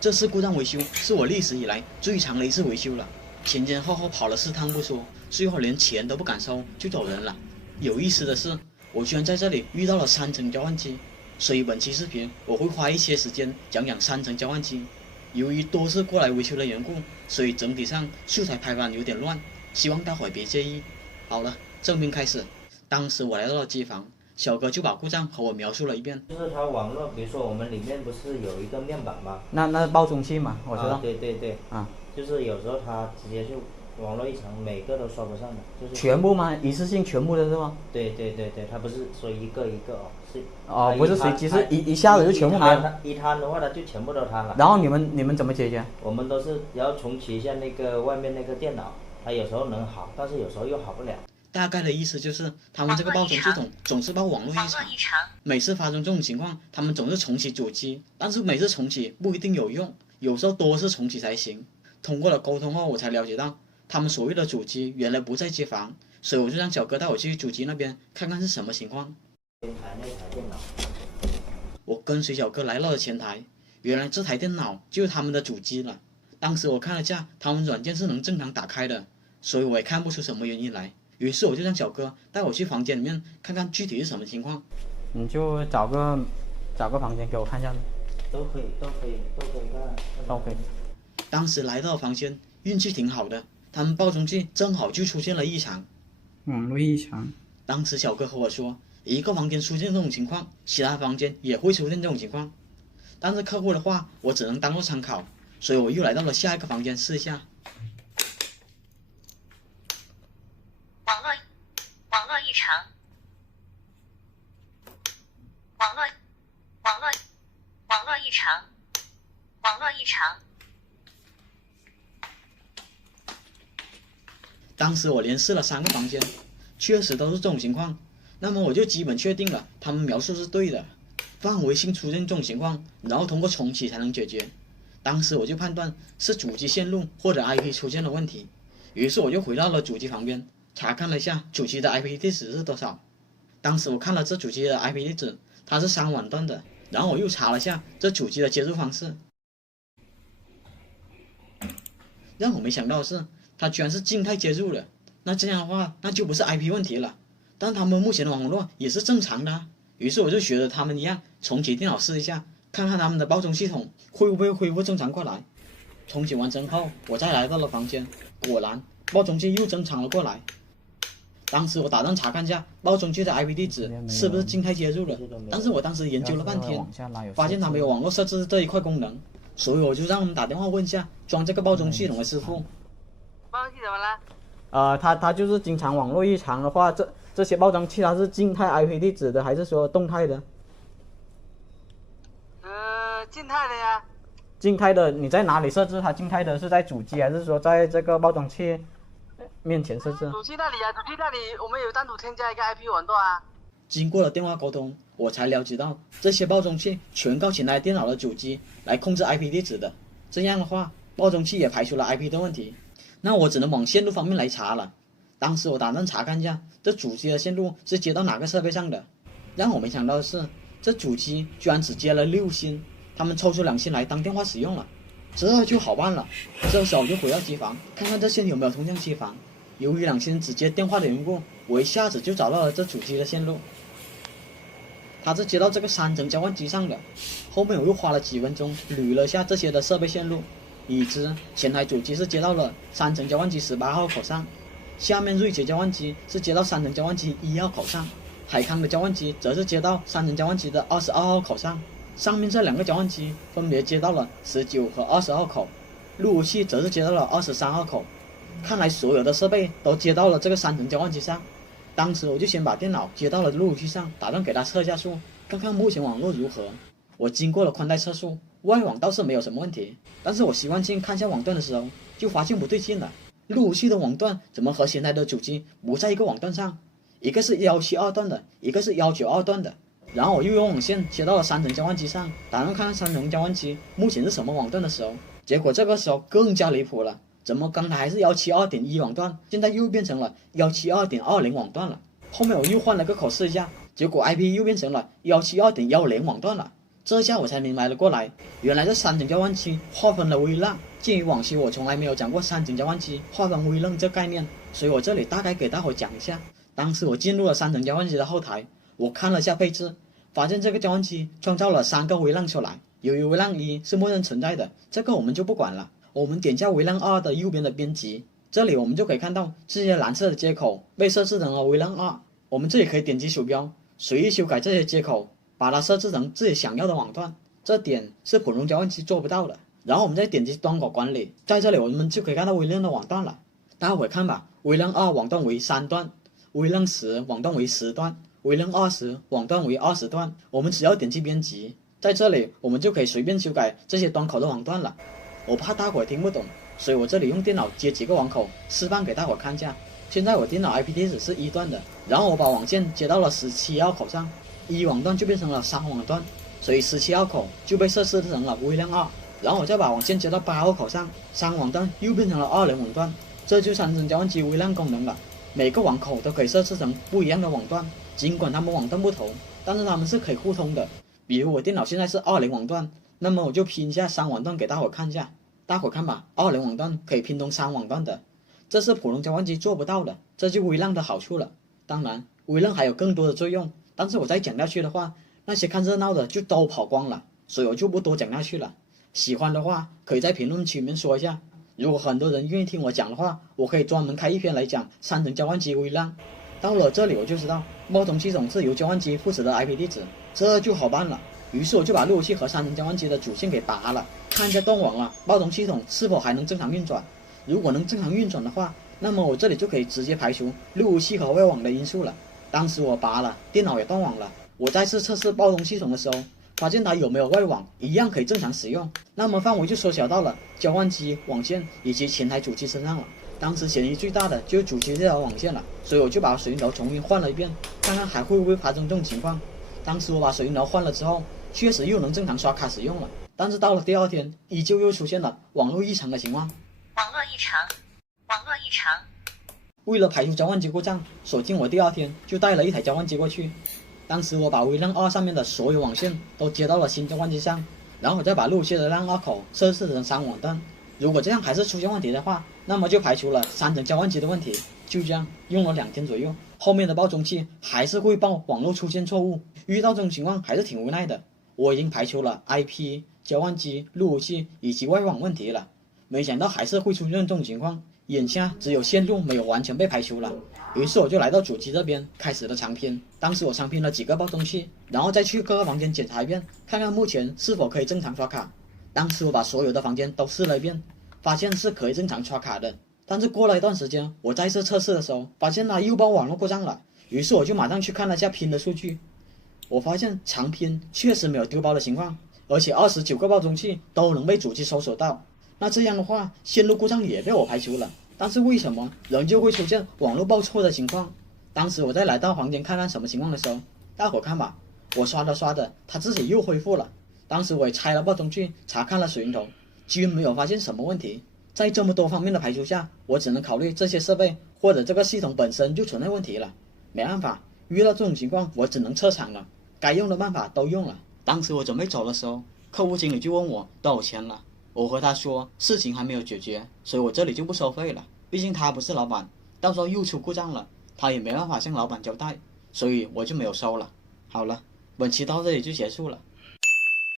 这次故障维修是我历史以来最长的一次维修了，前前后后跑了4趟不说，最后连钱都不敢收就走人了。有意思的是，我居然在这里遇到了3层交换机，所以本期视频我会花一些时间讲讲3层交换机。由于多次过来维修的缘故，所以整体上素材排版有点乱，希望大伙别介意。好了，正片开始。当时我来到了机房，小哥就把故障和我描述了一遍。就是它网络，比如说我们里面不是有一个面板吗？那爆中器嘛，我知道。对对对。就是有时候它直接就网络异常，每个都刷不上的，就是全部吗？一次性全部的是吗？对，它不是说一个一个哦，是不是随机，是一下子就全部没了。一摊的话，它就全部都瘫了。然后你们怎么解决？我们都是要重启一下那个外面那个电脑，它有时候能好，但是有时候又好不了。大概的意思就是他们这个报中系统总是报网络异常，每次发生这种情况，他们总是重启主机，但是每次重启不一定有用，有时候多次重启才行。通过了沟通后，我才了解到他们所谓的主机原来不在机房，所以我就让小哥带我去主机那边看看是什么情况。前台那台电脑，我跟随小哥来到了前台，原来这台电脑就是他们的主机了。当时我看了下，他们软件是能正常打开的，所以我也看不出什么原因来。于是我就让小哥带我去房间里面看看具体是什么情况。你就找个房间给我看一下。都可以看。都可以。当时来到房间，运气挺好的，他们报中器正好就出现了异常。网络异常。当时小哥和我说，一个房间出现这种情况，其他房间也会出现这种情况。但是客户的话，我只能当做参考，所以我又来到了下一个房间试一下。网络异常。网络异常。网络异常。当时我连试了3个房间，确实都是这种情况。那么我就基本确定了他们描述是对的，范围性出现这种情况，然后通过重启才能解决。当时我就判断是主机线路或者 IP 出现了问题，于是我就回到了主机旁边，查看了一下主机的 IP 地址是多少。当时我看了这主机的 IP 地址，它是3网段的，然后我又查了下这主机的接入方式。让我没想到的是，它居然是静态接入的，那这样的话那就不是 IP 问题了，但他们目前的网络也是正常的啊。于是我就学着他们一样重启电脑试一下，看看他们的报中系统会不会恢复正常过来。重启完成后，我再来到了房间，果然报中器又正常了过来。当时我打算查看下报中器的 IP 地址是不是静态接入了，但是我当时研究了半天，发现它没有网络设置这一块功能，所以我就让他们打电话问下装这个报中系统的师傅。报中器怎么了？它就是经常网络异常的话，这些报中器它是静态 IP 地址的，还是说动态的？静态的呀。静态的，你在哪里设置它静态的？是在主机还是说在这个报中器面前设置？主机那里啊，主机那里我们有单独添加一个 IP 网段啊。经过了电话沟通，我才了解到这些报中器全靠前台电脑的主机来控制 IP 地址的。这样的话，报中器也排除了 IP 的问题。那我只能往线路方面来查了。当时我打算查看一下这主机的线路是接到哪个设备上的。让我没想到的是，这主机居然只接了6芯，他们抽出2芯来当电话使用了，这就好办了。这时候我就回到机房，看看这线有没有通向机房。由于2芯只接电话的缘故，我一下子就找到了这主机的线路。它是接到这个3层交换机上的。后面我又花了几分钟捋了下这些的设备线路，已知前台主机是接到了3层交换机18号口上，下面瑞捷交换机是接到3层交换机1号口上，海康的交换机则是接到3层交换机的22号口上。上面这2个交换机分别接到了19和20号口，路由器则是接到了23号口。看来所有的设备都接到了这个3层交换机上。当时我就先把电脑接到了路由器上，打算给它测下速，看看目前网络如何。我经过了宽带测速，外网倒是没有什么问题，但是我习惯性看下网段的时候，就发现不对劲了。路由器的网段怎么和前台的主机不在一个网段上？一个是172段的，一个是192段的。然后我又用网线接到了3层交换机上，打算看看3层交换机目前是什么网段的时候，结果这个时候更加离谱了。怎么刚才还是172.1网段，现在又变成了172.20网段了？后面我又换了个口试一下，结果 IP 又变成了172.10网段了。这下我才明白了过来，原来这3层交换器划分了微浪。鉴于往期我从来没有讲过3层交换器划分微浪这概念，所以我这里大概给大伙讲一下。当时我进入了3层交换机的后台，我看了下配置，发现这个交换机创造了3个微浪出来。由于微浪1是默认存在的，这个我们就不管了。我们点下微浪2的右边的编辑，这里我们就可以看到这些蓝色的接口被设置成了微浪2。我们这里可以点击鼠标，随意修改这些接口，把它设置成自己想要的网段，这点是普通交换器做不到的。然后我们再点击端口管理，在这里我们就可以看到微浪的网段了。大伙看吧，微浪2网段为3段，微浪10网段为10段，微浪20网段为20段。我们只要点击编辑，在这里我们就可以随便修改这些端口的网段了。我怕大伙听不懂，所以我这里用电脑接几个网口示范给大伙看一下。现在我电脑 IP 地址是1段的，然后我把网线接到了17号口上，1网段就变成了3网段，所以17号口就被设置成了微浪2。然后我再把网线接到8号口上，3网段又变成了20网段，这就3层交换机微浪功能了。每个网口都可以设置成不一样的网段，尽管它们网段不同，但是它们是可以互通的。比如我电脑现在是20网段，那么我就拼一下3网段给大伙看一下。大伙看吧，20网段可以拼通3网段的，这是普通交换机做不到的，这就微浪的好处了。当然，微浪还有更多的作用，但是我再讲下去的话，那些看热闹的就都跑光了，所以我就不多讲下去了。喜欢的话可以在评论区里面说一下，如果很多人愿意听我讲的话，我可以专门开一篇来讲3层交换机微浪。到了这里我就知道冒充系统是由交换机负责的 IP 地址，这就好办了。于是我就把路由器和3层交换机的主线给拔了，看一下断网了冒充系统是否还能正常运转。如果能正常运转的话，那么我这里就可以直接排除路由器和外网的因素了。当时我拔了，电脑也断网了，我再次测试冒充系统的时候，发现它有没有外网一样可以正常使用，那么范围就缩小到了交换机、网线以及前台主机身上了。当时嫌疑最大的就是主机这条网线了，所以我就把水龙头重新换了一遍，看看还会不会发生这种情况。当时我把水龙头换了之后，确实又能正常刷卡使用了，但是到了第2天，依旧又出现了网络异常的情况。网络异常，网络异常。为了排除交换机故障，索性我第2天就带了一台交换机过去。当时我把微浪2上面的所有网线都接到了新交换机上，然后我再把路由器的浪2口设置成3网段。如果这样还是出现问题的话，那么就排除了3层交换机的问题。就这样用了2天左右，后面的爆中器还是会报网络出现错误。遇到这种情况还是挺无奈的。我已经排除了 IP、交换机、路由器以及外网问题了，没想到还是会出现这种情况。眼下只有线路没有完全被排除了，于是我就来到主机这边开始了长拼。当时我长拼了几个爆中器，然后再去各个房间检查一遍，看看目前是否可以正常刷卡。当时我把所有的房间都试了一遍，发现是可以正常刷卡的。但是过了一段时间，我再次测试的时候，发现它又报网络故障了，于是我就马上去看了一下拼的数据。我发现长拼确实没有丢包的情况，而且29个爆中器都能被主机搜索到。那这样的话，线路故障也被我排除了，但是为什么仍旧会出现网络报错的情况？当时我再来到房间看看什么情况的时候，大伙看吧，我刷着刷着，它自己又恢复了。当时我也拆了爆中器，查看了水龙头，均没有发现什么问题。在这么多方面的排除下，我只能考虑这些设备或者这个系统本身就存在问题了。没办法，遇到这种情况，我只能撤场了。该用的办法都用了。当时我准备走的时候，客户经理就问我多少钱了。我和他说事情还没有解决，所以我这里就不收费了。毕竟他不是老板，到时候又出故障了，他也没办法向老板交代，所以我就没有收了。好了，本期到这里就结束了。